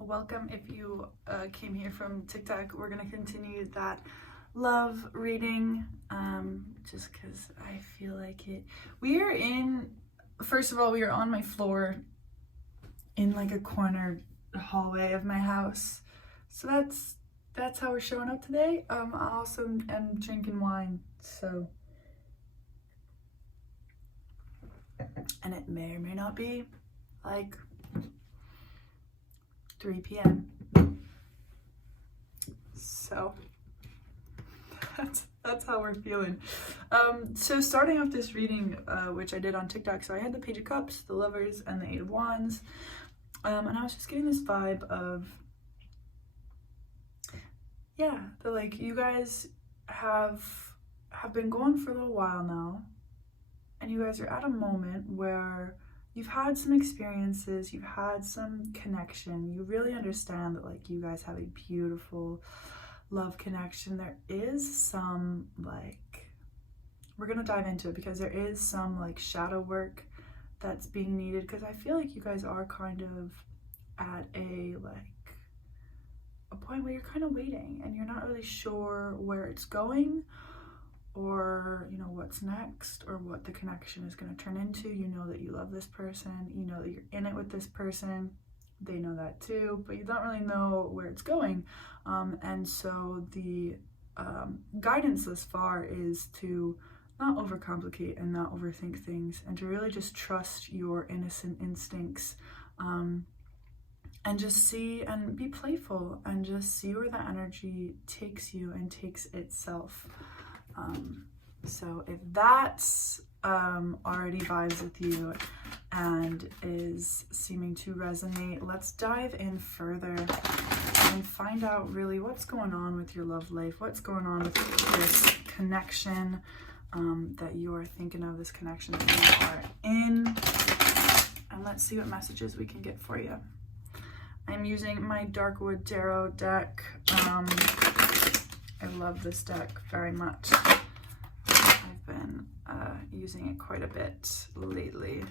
Welcome if you came here from TikTok. We're going to continue that love reading just because I feel like it. We are in, first of all, we are on my floor in like a corner hallway of my house. So that's how we're showing up today. I also am drinking wine, so. And it may or may not be like 3 p.m. So that's how we're feeling. So starting off this reading, which I did on TikTok, so I had the Page of Cups, the Lovers, and the Eight of Wands, and I was just getting this vibe of, yeah, that like you guys have been going for a little while now, and you guys are at a moment where you've had some experiences, you've had some connection, you really understand that like you guys have a beautiful love connection. There is some like, we're gonna dive into it because there is some like shadow work that's being needed, because I feel like you guys are kind of at a point where you're kind of waiting and you're not really sure where it's going, or you know what's next, or what the connection is going to turn into. You know that you love this person, you know that you're in it with this person, they know that too, but you don't really know where it's going. And so the guidance thus far is to not overcomplicate and not overthink things, and to really just trust your innocent instincts, and just see and be playful and just see where the energy takes you and takes itself. So if that's already vibes with you and is seeming to resonate, let's dive in further and find out really what's going on with your love life, what's going on with this connection that you are thinking of, this connection that you are in, and let's see what messages we can get for you. I'm using my Darkwood Tarot deck. I love this deck very much. I've been using it quite a bit lately.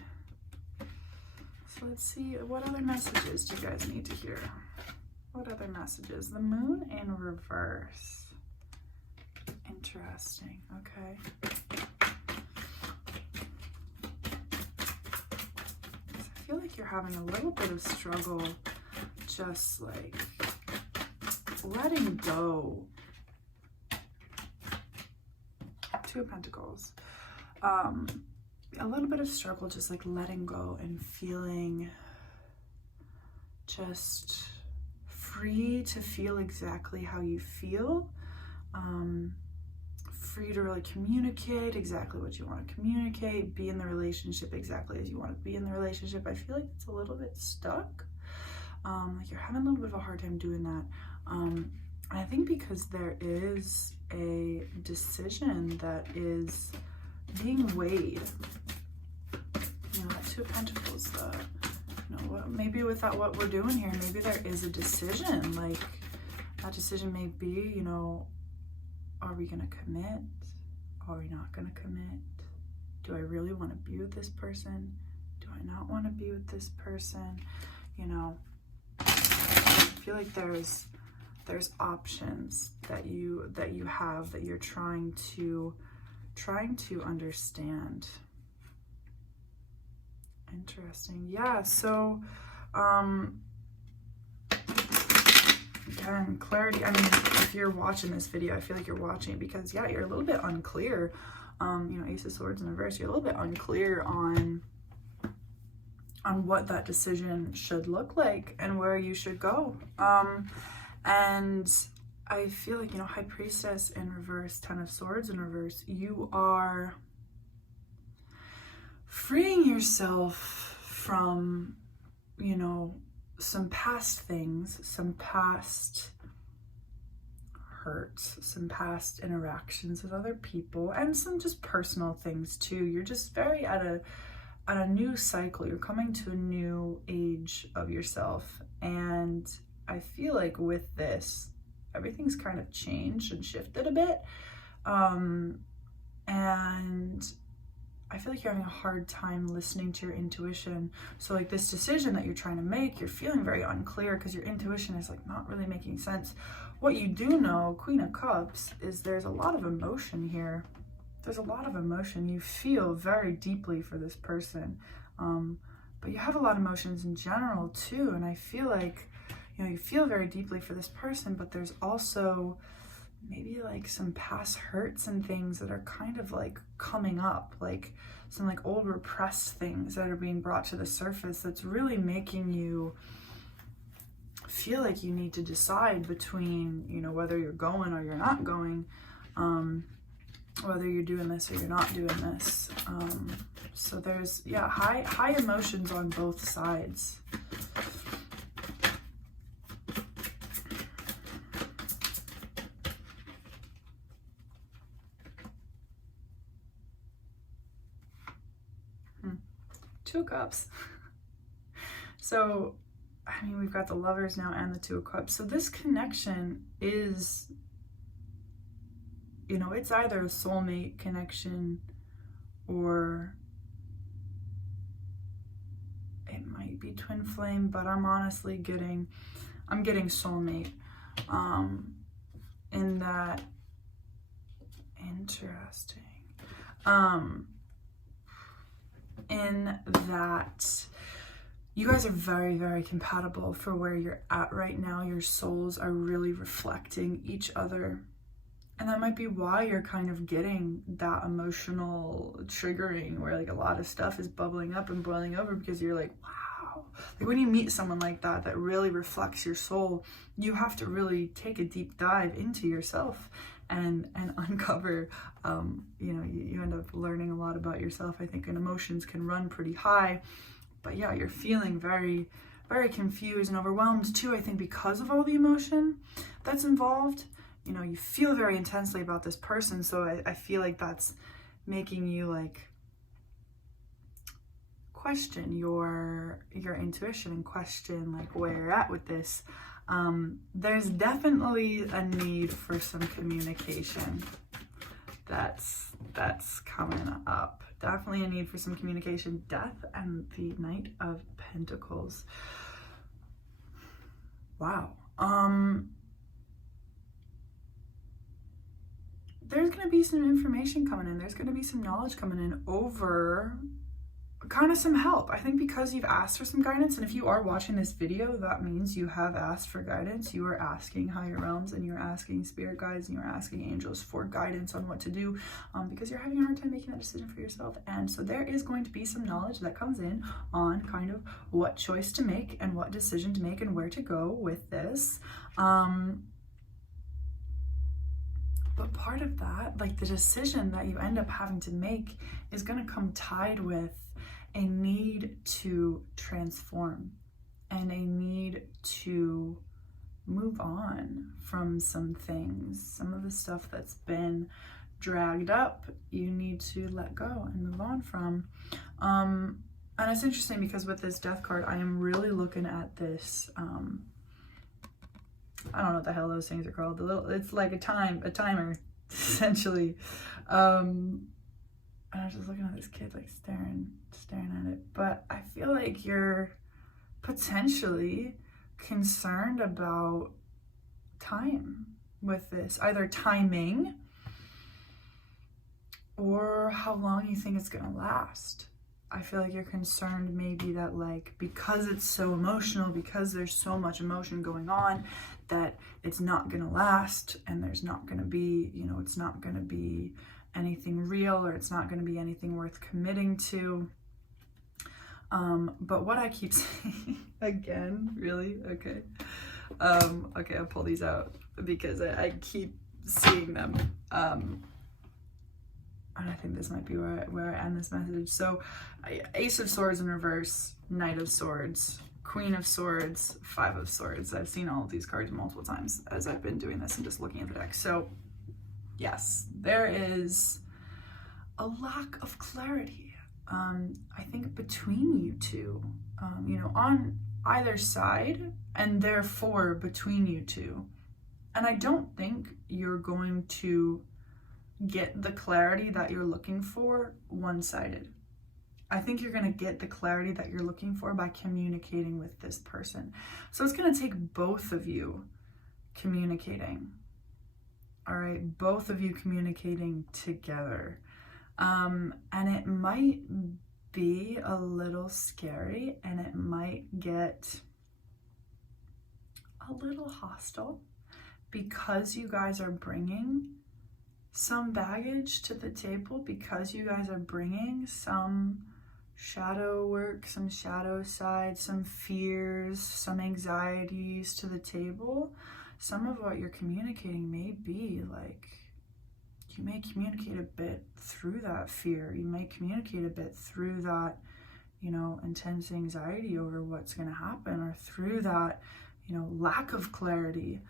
So let's see, what other messages do you guys need to hear? What other messages? The Moon in reverse. Interesting, okay. I feel like you're having a little bit of struggle just like letting go. Two of Pentacles. A little bit of struggle just like letting go and feeling just free to feel exactly how you feel, free to really communicate exactly what you want to communicate, be in the relationship exactly as you want to be in the relationship. I feel like it's a little bit stuck, like you're having a little bit of a hard time doing that. I think because there is a decision that is being weighed. You know, that Two of Pentacles, you know, maybe with that, what we're doing here, maybe there is a decision. Like, that decision may be, you know, are we going to commit? Are we not going to commit? Do I really want to be with this person? Do I not want to be with this person? You know, I feel like there's options that you have that you're trying to understand. Interesting. Yeah, so again, clarity. I mean, if you're watching this video, I feel like you're watching it because, yeah, you're a little bit unclear. You know, Ace of Swords in reverse, you're a little bit unclear on what that decision should look like and where you should go. And I feel like, you know, High Priestess in reverse, Ten of Swords in reverse, you are freeing yourself from, you know, some past things, some past hurts, some past interactions with other people, and some just personal things too. You're just very at a new cycle. You're coming to a new age of yourself, and I feel like with this, everything's kind of changed and shifted a bit. And I feel like you're having a hard time listening to your intuition. So like this decision that you're trying to make, you're feeling very unclear because your intuition is like not really making sense. What you do know, Queen of Cups, is there's a lot of emotion here. There's a lot of emotion. You feel very deeply for this person. But you have a lot of emotions in general too. And I feel like, you know, you feel very deeply for this person, but there's also maybe like some past hurts and things that are kind of like coming up, like some like old repressed things that are being brought to the surface that's really making you feel like you need to decide between, you know, whether you're going or you're not going, whether you're doing this or you're not doing this. So there's, yeah, high emotions on both sides. Two of Cups. So, I mean, we've got the Lovers now and the Two of Cups. So this connection is, you know, it's either a soulmate connection or it might be twin flame, but I'm honestly getting soulmate. In that, interesting. In that you guys are very, very compatible for where you're at right now. Your souls are really reflecting each other. And that might be why you're kind of getting that emotional triggering where like a lot of stuff is bubbling up and boiling over, because you're like, wow. Like when you meet someone like that, that really reflects your soul, you have to really take a deep dive into yourself and uncover, you know, you end up learning a lot about yourself, I think, and emotions can run pretty high. But yeah, you're feeling very, very confused and overwhelmed too, I think, because of all the emotion that's involved. You know, you feel very intensely about this person, so I feel like that's making you like question your intuition and question like where you're at with this. There's definitely a need for some communication that's coming up. Definitely a need for some communication. Death and the Knight of Pentacles. Wow. There's going to be some information coming in. There's going to be some knowledge coming in over kind of some help. I think because you've asked for some guidance, and if you are watching this video, that means you have asked for guidance. You are asking higher realms and you're asking spirit guides and you're asking angels for guidance on what to do, because you're having a hard time making that decision for yourself. And so there is going to be some knowledge that comes in on kind of what choice to make and what decision to make and where to go with this. But part of that, like the decision that you end up having to make, is going to come tied with a need to transform and a need to move on from some things. Some of the stuff that's been dragged up, you need to let go and move on from. And it's interesting because with this Death card, I am really looking at this, I don't know what the hell those things are called. It's like a timer, essentially. And I was just looking at this kid, like staring at it. But I feel like you're potentially concerned about time with this, either timing or how long you think it's gonna last. I feel like you're concerned maybe that like, because it's so emotional, because there's so much emotion going on, that it's not gonna last, and there's not gonna be, you know, it's not gonna be anything real, or it's not gonna be anything worth committing to. But what I keep saying, again, really? Okay. Okay, I'll pull these out because I keep seeing them. And I think this might be where I end this message. So, Ace of Swords in reverse, Knight of Swords, Queen of Swords, Five of Swords. I've seen all of these cards multiple times as I've been doing this and just looking at the deck. So, yes, there is a lack of clarity, I think, between you two, you know, on either side, and therefore between you two. And I don't think you're going to get the clarity that you're looking for one-sided. I think you're going to get the clarity that you're looking for by communicating with this person. So it's going to take both of you communicating. All right, both of you communicating together. And it might be a little scary, and it might get a little hostile because you guys are bringing some baggage to the table, because you guys are bringing some shadow work, some shadow side, some fears, some anxieties to the table. Some of what you're communicating may be like, you may communicate a bit through that fear. You may communicate a bit through that, you know, intense anxiety over what's going to happen, or through that, you know, lack of clarity.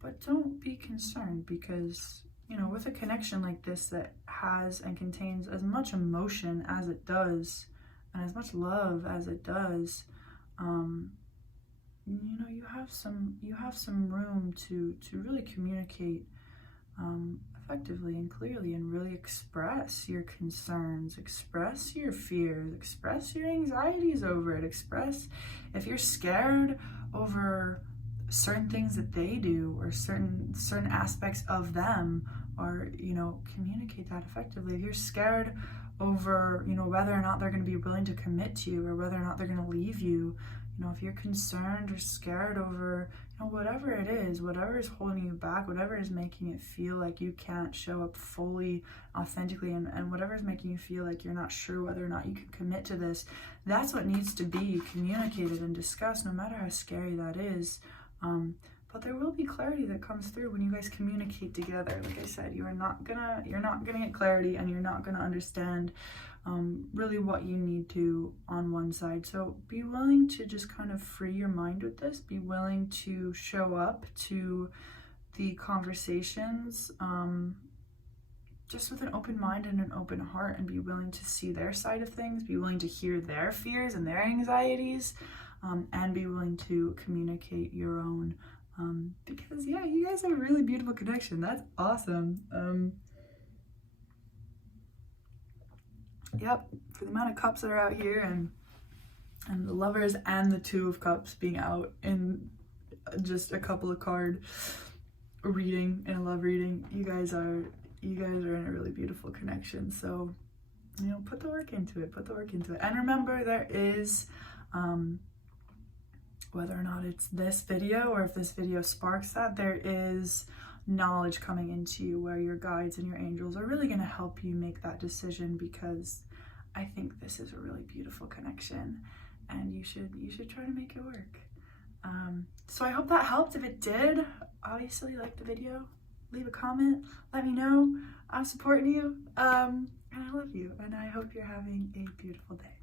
But don't be concerned, because, you know, with a connection like this that has and contains as much emotion as it does, and as much love as it does, you know, you have some room to really communicate effectively and clearly, and really express your concerns, express your fears, express your anxieties over it, express if you're scared over certain things that they do, or certain aspects of them, or, you know, communicate that effectively. If you're scared over, you know, whether or not they're going to be willing to commit to you, or whether or not they're going to leave you, you know, if you're concerned or scared over, you know, whatever it is, whatever is holding you back, whatever is making it feel like you can't show up fully, authentically, and whatever is making you feel like you're not sure whether or not you can commit to this, that's what needs to be communicated and discussed, no matter how scary that is. But there will be clarity that comes through when you guys communicate together. Like I said, you're not gonna get clarity, and you're not gonna understand really what you need to on one side. So be willing to just kind of free your mind with this. Be willing to show up to the conversations just with an open mind and an open heart, and be willing to see their side of things, be willing to hear their fears and their anxieties, and be willing to communicate your own. Because yeah, you guys have a really beautiful connection. That's awesome. Yep, for the amount of cups that are out here, and the lovers and the Two of Cups being out in just a couple of card reading, in a love reading, you guys are in a really beautiful connection. So, you know, put the work into it, and remember, there is whether or not it's this video, or if this video sparks that, there is knowledge coming into you where your guides and your angels are really going to help you make that decision, because I think this is a really beautiful connection, and you should try to make it work. So I hope that helped. If it did, obviously like the video, leave a comment, let me know. I'm supporting you, and I love you, and I hope you're having a beautiful day.